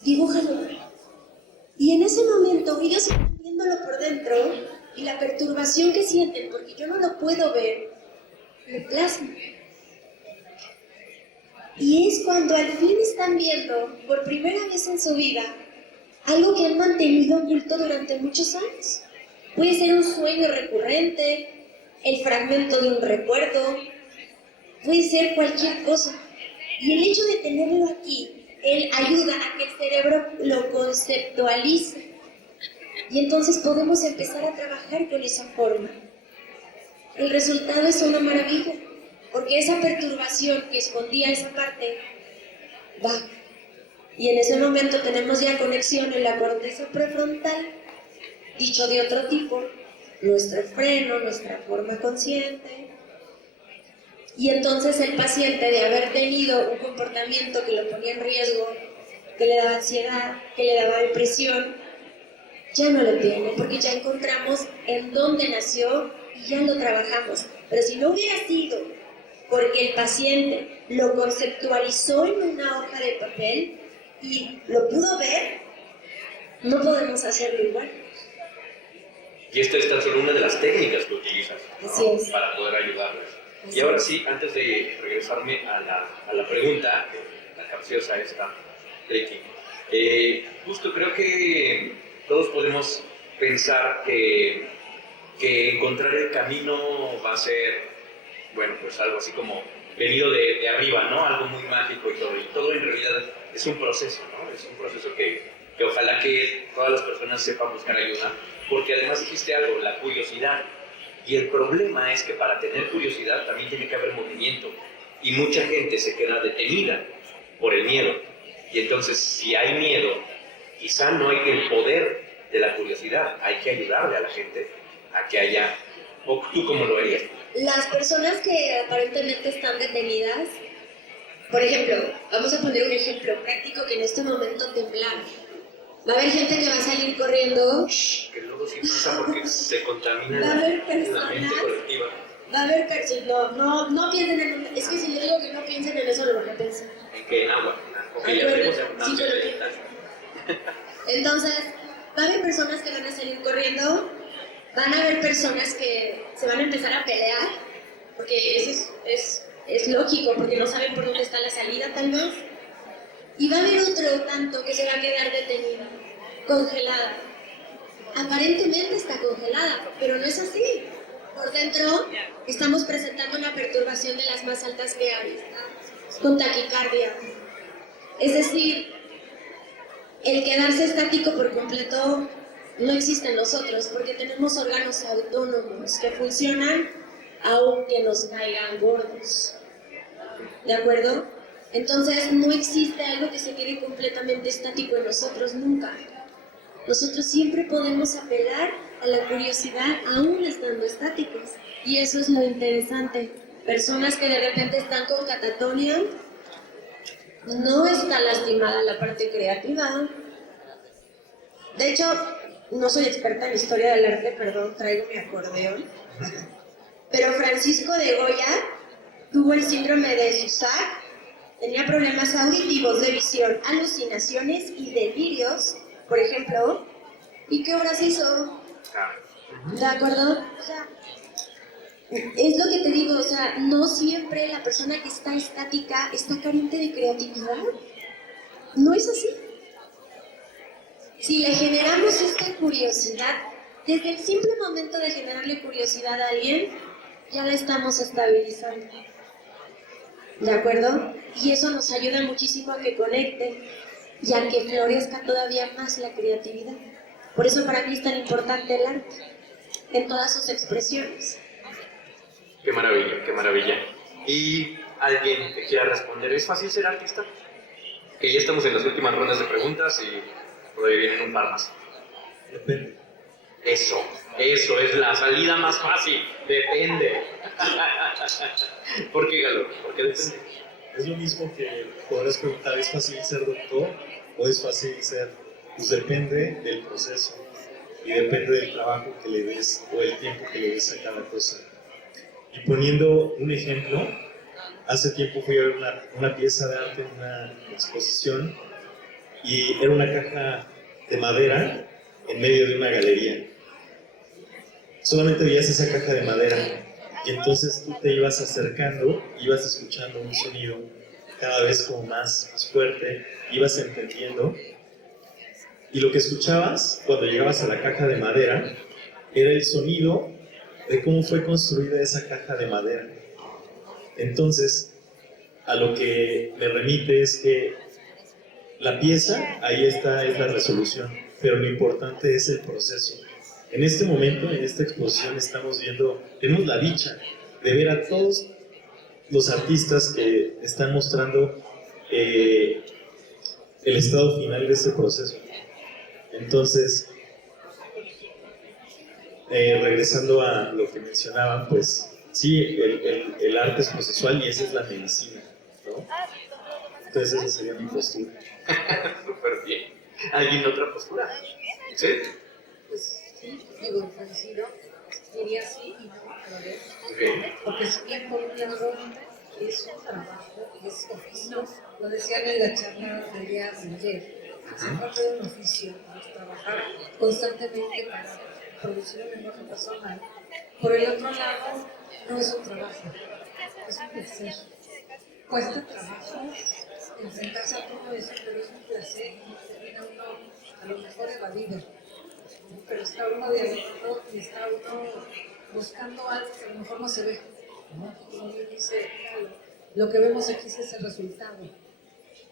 Dibújalo. Y en ese momento ellos están viéndolo por dentro y la perturbación que sienten, porque yo no lo puedo ver, lo plasmo. Y es cuando al fin están viendo, por primera vez en su vida, algo que han mantenido oculto durante muchos años. Puede ser un sueño recurrente, el fragmento de un recuerdo, puede ser cualquier cosa. Y el hecho de tenerlo aquí, él ayuda a que el cerebro lo conceptualice. Y entonces podemos empezar a trabajar con esa forma. El resultado es una maravilla, porque esa perturbación que escondía esa parte va. Y en ese momento tenemos ya conexión en la corteza prefrontal, dicho de otro tipo, nuestro freno, nuestra forma consciente. Y entonces el paciente, de haber tenido un comportamiento que lo ponía en riesgo, que le daba ansiedad, que le daba depresión, ya no lo tiene, porque ya encontramos en dónde nació y ya lo trabajamos. Pero si no hubiera sido porque el paciente lo conceptualizó en una hoja de papel y lo pudo ver, no podemos hacerlo igual. Y esta es tan solo una de las técnicas que utilizas, ¿no? Así es. Para poder ayudarles. Y ahora sí, antes de regresarme a la pregunta, la capciosa esta, Ricky, justo creo que todos podemos pensar que encontrar el camino va a ser, bueno, pues algo así como venido de arriba, ¿no? Algo muy mágico y todo en realidad es un proceso, ¿no? Es un proceso que ojalá que todas las personas sepan buscar ayuda, porque además dijiste algo, la curiosidad. Y el problema es que para tener curiosidad también tiene que haber movimiento. Y mucha gente se queda detenida por el miedo. Y entonces, si hay miedo, quizá no hay el poder de la curiosidad. Hay que ayudarle a la gente a que haya... ¿O tú cómo lo harías? Las personas que aparentemente están detenidas, por ejemplo, vamos a poner un ejemplo práctico que en este momento temblar. Va a haber gente que va a salir corriendo. Que luego sí pasa porque se contamina Va a haber la mente personas. colectiva. Va a haber personas. No piensen en. Es que si yo digo que no piensen en eso, lo van a pensar. ¿En qué? En agua. Ok, Ay, ya bueno, tenemos sí, una pero- medita. Entonces, va a haber personas que van a salir corriendo. Van a haber personas que se van a empezar a pelear. Porque ese es es lógico, porque no saben por dónde está la salida tal vez. Y va a haber otro tanto que se va a quedar detenido, congelada. Aparentemente está congelada, pero no es así. Por dentro estamos presentando una perturbación de las más altas que hay, con taquicardia. Es decir, el quedarse estático por completo no existe en nosotros, porque tenemos órganos autónomos que funcionan aunque nos caigan gordos. ¿De acuerdo? Entonces no existe algo que se quede completamente estático en nosotros nunca. Nosotros siempre podemos apelar a la curiosidad aún estando estáticos. Y eso es lo interesante. Personas que de repente están con catatonia, no está lastimada la parte creativa. De hecho, no soy experta en historia del arte, perdón, traigo mi acordeón. Pero Francisco de Goya tuvo el síndrome de Susac, tenía problemas auditivos, de visión, alucinaciones y delirios, por ejemplo. ¿Y qué obras hizo? ¿De acuerdo? O sea, es lo que te digo, o sea, no siempre la persona que está estática está carente de creatividad. No es así. Si le generamos esta curiosidad, desde el simple momento de generarle curiosidad a alguien, ya la estamos estabilizando. ¿De acuerdo? Y eso nos ayuda muchísimo a que conecte y a que florezca todavía más la creatividad. Por eso para mí es tan importante el arte, en todas sus expresiones. Qué maravilla, qué maravilla. ¿Y alguien que quiera responder? ¿Es fácil ser artista? Que ya estamos en las últimas rondas de preguntas y por ahí vienen un par más. Depende. Eso es la salida más fácil. Depende. ¿Por qué, Galo? ¿Por qué depende? Es lo mismo que podrás preguntar, ¿es fácil ser doctor o es fácil ser? Pues depende del proceso y depende del trabajo que le des o el tiempo que le des a cada cosa. Y poniendo un ejemplo, hace tiempo fui a ver una pieza de arte en una exposición y era una caja de madera en medio de una galería. Solamente veías esa caja de madera y entonces tú te ibas acercando, ibas escuchando un sonido cada vez como más fuerte, ibas entendiendo. Y lo que escuchabas cuando llegabas a la caja de madera era el sonido de cómo fue construida esa caja de madera. Entonces, a lo que me remite es que la pieza, ahí está, es la resolución, pero lo importante es el proceso. En este momento, en esta exposición, tenemos la dicha de ver a todos los artistas que están mostrando el estado final de este proceso. Entonces, regresando a lo que mencionaban, pues sí, el arte es procesual y esa es la medicina, ¿no? Entonces esa sería mi postura. Súper bien. ¿Alguien otra postura? ¿Sí? Pues sí, digo, coincido, diría sí y no a la vez. Okay. Porque si bien por un lado es un trabajo, es oficio, lo decían en la charla de día de ayer, se trata de un oficio, es trabajar constantemente para producir un lenguaje personal. Por el otro lado, no es un trabajo, es un placer. Cuesta trabajo enfrentarse a todo eso, pero es un placer y termina uno a lo mejor evadido. Pero está uno de adentro y está uno buscando algo que a lo mejor no se ve, ¿no? Como bien dice, lo que vemos aquí es el resultado.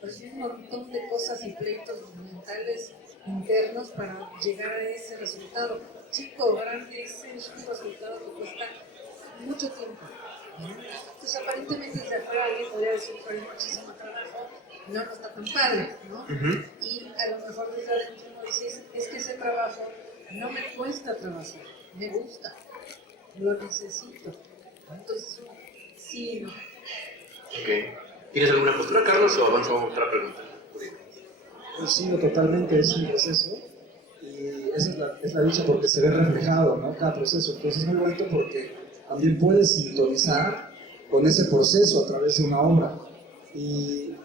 Pues un montón de cosas y pleitos mentales internos para llegar a ese resultado. Chico o grande, ese es un resultado que cuesta mucho tiempo, ¿no? Entonces aparentemente desde afuera alguien podría decir que hay muchísimo trabajo, no está tan padre, ¿no? Y a lo mejor desde adentro uno dice, es que ese trabajo no me cuesta trabajar, me gusta, lo necesito. Entonces, sí, no. Ok. ¿Tienes alguna postura, Carlos, o avanzamos a otra pregunta? Coincido totalmente, es un proceso y esa es la dicha porque se ve reflejado, ¿no? Cada proceso. Entonces es muy bonito porque también puedes sintonizar con ese proceso a través de una obra y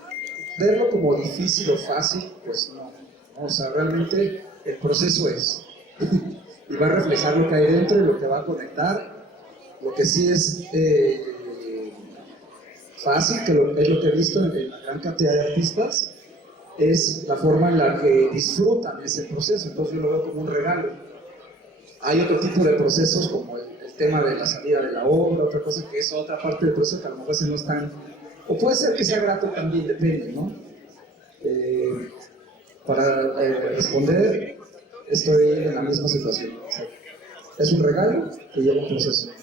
verlo como difícil o fácil, pues no. O sea, realmente el proceso es y va a reflejar lo que hay dentro y lo que va a conectar. Lo que sí es fácil, que es lo que he visto en la gran cantidad de artistas, es la forma en la que disfrutan ese proceso. Entonces yo lo veo como un regalo. Hay otro tipo de procesos como el tema de la salida de la obra, otra cosa que es otra parte del proceso que a lo mejor no es tan, o puede ser que sea grato también, depende, ¿no? Para responder, estoy en la misma situación. O sea, es un regalo que lleva un proceso.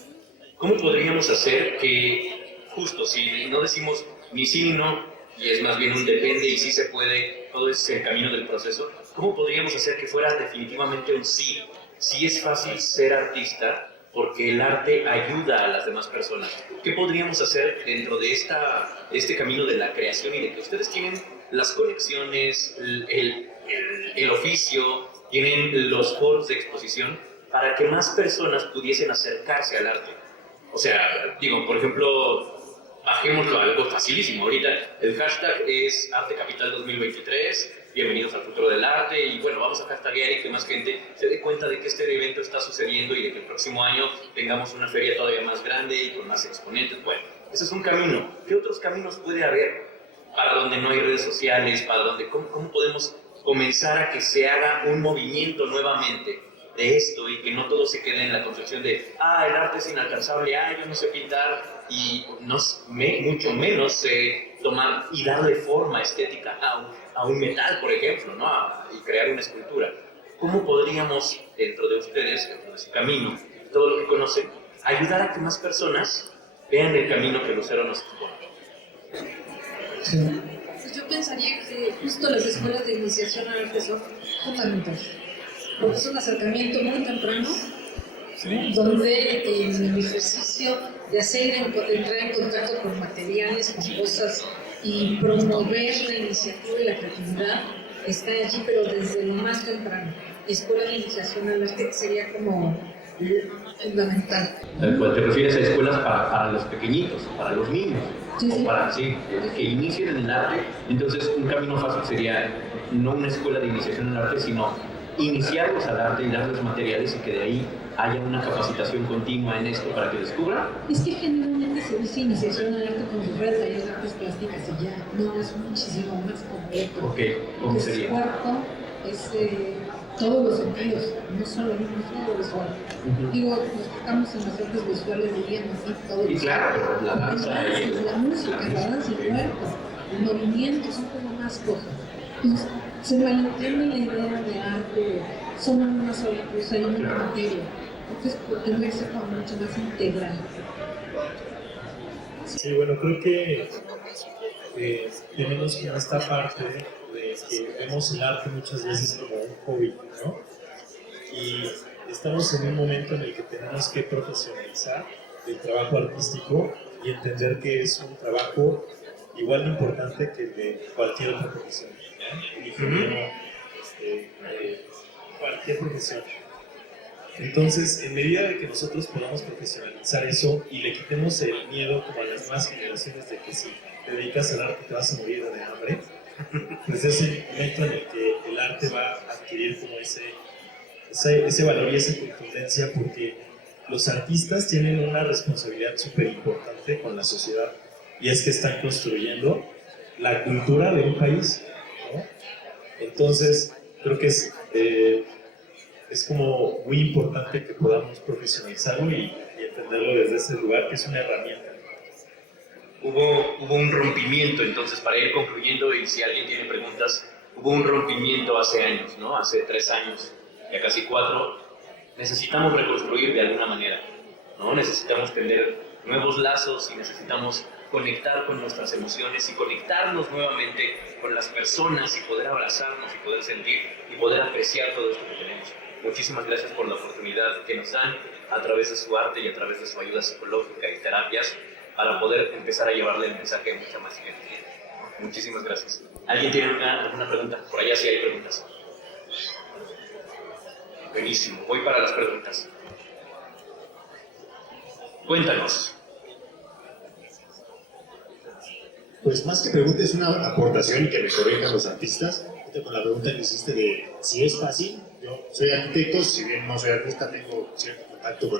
¿Cómo podríamos hacer que, justo, si no decimos ni sí ni no, y es más bien un depende y sí se puede, todo es el camino del proceso, ¿cómo podríamos hacer que fuera definitivamente un sí? Sí es fácil ser artista porque el arte ayuda a las demás personas. ¿Qué podríamos hacer dentro de este camino de la creación y de que ustedes tienen las conexiones, el oficio, tienen los foros de exposición para que más personas pudiesen acercarse al arte? O sea, digo, por ejemplo, bajémoslo a algo facilísimo. Ahorita el hashtag es Arte Capital 2023, bienvenidos al futuro del arte, y bueno, vamos a hashtaguear y que más gente se dé cuenta de que este evento está sucediendo y de que el próximo año tengamos una feria todavía más grande y con más exponentes. Bueno, ese es un camino. ¿Qué otros caminos puede haber para donde no hay redes sociales, para donde, cómo podemos comenzar a que se haga un movimiento nuevamente de esto y que no todo se quede en la concepción de el arte es inalcanzable, yo no sé pintar y mucho menos sé tomar y darle forma estética a un metal, por ejemplo, ¿no? Y crear una escultura? ¿Cómo podríamos, dentro de ustedes, dentro de su camino, todo lo que conocen, ayudar a que más personas vean el camino que Lucero nos expone? Sí. Pues yo pensaría que justo las escuelas de iniciación al arte son fundamentales, porque es un acercamiento muy temprano, ¿sí? Donde en el ejercicio de entrar en contacto con materiales, con cosas y promover la iniciativa y la creatividad está allí, pero desde lo más temprano. Escuela de iniciación al arte sería como fundamental. ¿Te refieres a escuelas para los pequeñitos, para los niños? Sí, sí. O para que inicien en el arte. Entonces, un camino fácil sería no una escuela de iniciación al arte, sino iniciarlos al arte y darles materiales y que de ahí haya una capacitación continua en esto para que descubran. Es que generalmente se dice iniciación al arte como si fuera taller de artes plásticas y ya. No, es muchísimo más completo. Ok, ¿cómo sería? Es cuarto, es todos los sentidos, no solo visual. Digo, los que estamos en las artes visuales diríamos así, todo. Y claro, la danza, la música, la danza, el cuerpo, el movimiento, son como más cosas. Entonces, se malentiende la idea de arte, son una sola cosa y una materia. Entonces, tendría que ser como mucho más integral. Sí, bueno, creo que tenemos como esta parte de que vemos el arte muchas veces como un hobby, ¿no? Y estamos en un momento en el que tenemos que profesionalizar el trabajo artístico y entender que es un trabajo igual de importante que el de cualquier otra profesión, ¿no? El ingeniero, cualquier profesión. Entonces, en medida de que nosotros podamos profesionalizar eso y le quitemos el miedo como a las nuevas generaciones de que si te dedicas al arte te vas a morir de hambre, pues es el momento en el que el arte va a adquirir como ese valor y esa contundencia, porque los artistas tienen una responsabilidad súper importante con la sociedad, y es que están construyendo la cultura de un país, ¿no? Entonces, creo que es como muy importante que podamos profesionalizarlo y entenderlo desde ese lugar, que es una herramienta. Hubo un rompimiento, entonces, para ir concluyendo, y si alguien tiene preguntas, hubo un rompimiento hace años, ¿no? Hace 3 años, ya casi 4. Necesitamos reconstruir de alguna manera, ¿no? Necesitamos tender nuevos lazos y necesitamos conectar con nuestras emociones y conectarnos nuevamente con las personas y poder abrazarnos y poder sentir y poder apreciar todo esto que tenemos. Muchísimas gracias por la oportunidad que nos dan a través de su arte y a través de su ayuda psicológica y terapias para poder empezar a llevarle el mensaje a mucha más gente. Muchísimas gracias. ¿Alguien tiene alguna pregunta? Por allá sí hay preguntas. Buenísimo, voy para las preguntas. Cuéntanos. Pues más que pregunta es una aportación y que me corrijan los artistas. Con la pregunta que hiciste de si es fácil, yo soy arquitecto, si bien no soy artista, tengo cierto contacto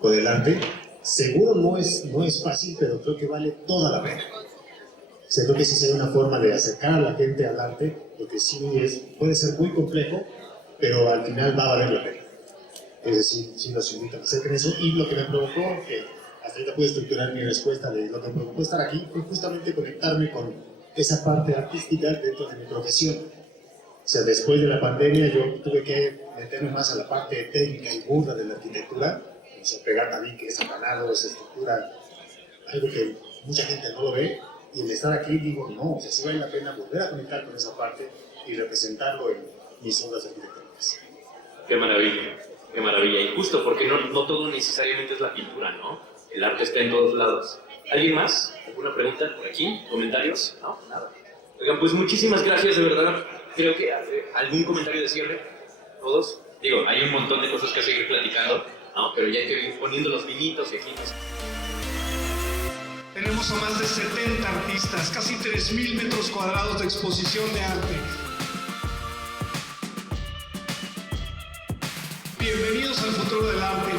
con el arte. seguro no es fácil, pero creo que vale toda la pena. O sea, creo que sí sería una forma de acercar a la gente al arte, lo que sí puede ser muy complejo, pero al final va a valer la pena. Es decir, sí los invito a hacer eso. Y lo que me provocó, que hasta ahorita pude estructurar mi respuesta de lo que me provocó estar aquí, fue justamente conectarme con esa parte artística dentro de mi profesión. O sea, después de la pandemia yo tuve que meterme más a la parte técnica y burda de la arquitectura, o sea, pegar tabiques, apanados, estructura, algo que mucha gente no lo ve, y el estar aquí digo, no, o sea, sí vale la pena volver a conectar con esa parte y representarlo en mis obras arquitectónicas. Qué maravilla, qué maravilla. Y justo porque no todo necesariamente es la pintura, ¿no? El arte está en todos lados. ¿Alguien más? ¿Alguna pregunta por aquí? ¿Comentarios? No, nada. Oigan, pues muchísimas gracias, de verdad. Creo que algún comentario de cierre, todos. Digo, hay un montón de cosas que seguir platicando, ¿no? Pero ya hay que ir poniendo los vinitos y aquí nos... Tenemos a más de 70 artistas, casi 3.000 metros cuadrados de exposición de arte. Bienvenidos al futuro del arte.